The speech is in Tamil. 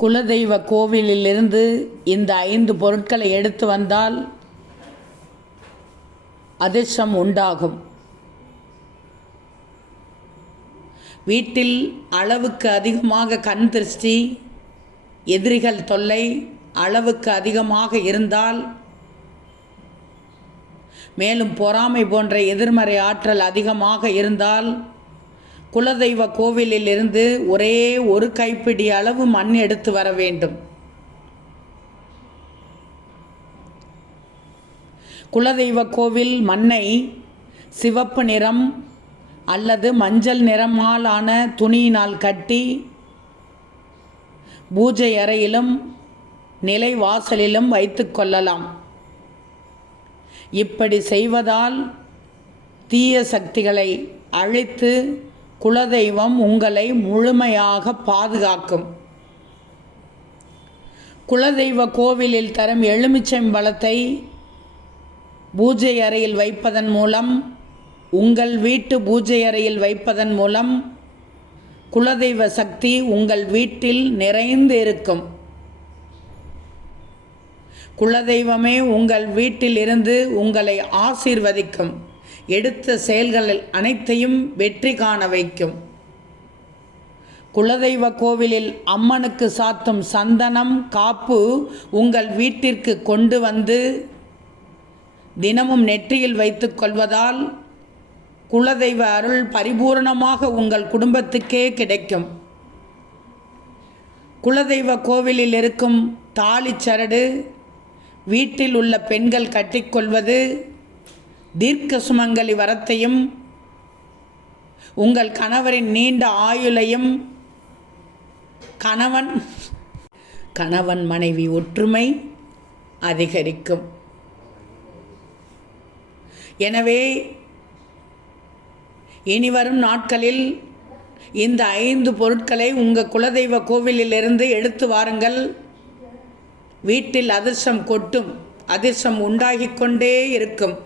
குலதெய்வ கோவிலிலிருந்து இந்த 5 பொருட்களை எடுத்து வந்தால் அதிர்ஷ்டம் உண்டாகும். வீட்டில் அளவுக்கு அதிகமாக கண் திருஷ்டி, எதிரிகள் தொல்லை அளவுக்கு அதிகமாக இருந்தால், மேலும் பொறாமை போன்ற எதிர்மறை ஆற்றல் அதிகமாக இருந்தால், குலதெய்வ கோவிலில் இருந்து ஒரே ஒரு கைப்பிடி அளவு மண் எடுத்து வர வேண்டும். குலதெய்வ கோவில் மண்ணை சிவப்பு நிறம் அல்லது மஞ்சள் நிறமாலான துணியினால் கட்டி பூஜை அறையிலும் நிலை வாசலிலும் வைத்து கொள்ளலாம். இப்படி செய்வதால் தீய சக்திகளை அழித்து குலதெய்வம் உங்களை முழுமையாக பாதுகாக்கும். குலதெய்வ கோவிலில் தரும் எலுமிச்சம்பழத்தை பூஜை அறையில் வைப்பதன் மூலம், உங்கள் வீட்டு பூஜை அறையில் வைப்பதன் மூலம் குலதெய்வ சக்தி உங்கள் வீட்டில் நிறைந்து இருக்கும். குலதெய்வமே உங்கள் வீட்டில் இருந்து உங்களை ஆசீர்வதிக்கும். எடுத்த செயல்கள் அனைத்தையும் வெற்றி காண வைக்கும். குலதெய்வ கோவிலில் அம்மனுக்கு சாத்தும் சந்தனம், காப்பு உங்கள் வீட்டிற்கு கொண்டு வந்து தினமும் நெற்றியில் வைத்துக் கொள்வதால் குலதெய்வ அருள் பரிபூர்ணமாக உங்கள் குடும்பத்துக்கே கிடைக்கும். குலதெய்வ கோவிலில் இருக்கும் தாலிச்சரடு வீட்டில் உள்ள பெண்கள் கட்டிக்கொள்வது தீர்க்க சுமங்கலி வரத்தையும் உங்கள் கணவரின் நீண்ட ஆயுளையும் கணவன் மனைவி ஒற்றுமை அதிகரிக்கும். எனவே இனிவரும் நாட்களில் இந்த 5 பொருட்களை உங்கள் குலதெய்வ கோவிலிலிருந்து எடுத்து வாருங்கள். வீட்டில் அதிர்ஷ்டம் கொட்டும். அதிர்ஷ்டம் உண்டாகிக் கொண்டே இருக்கும்.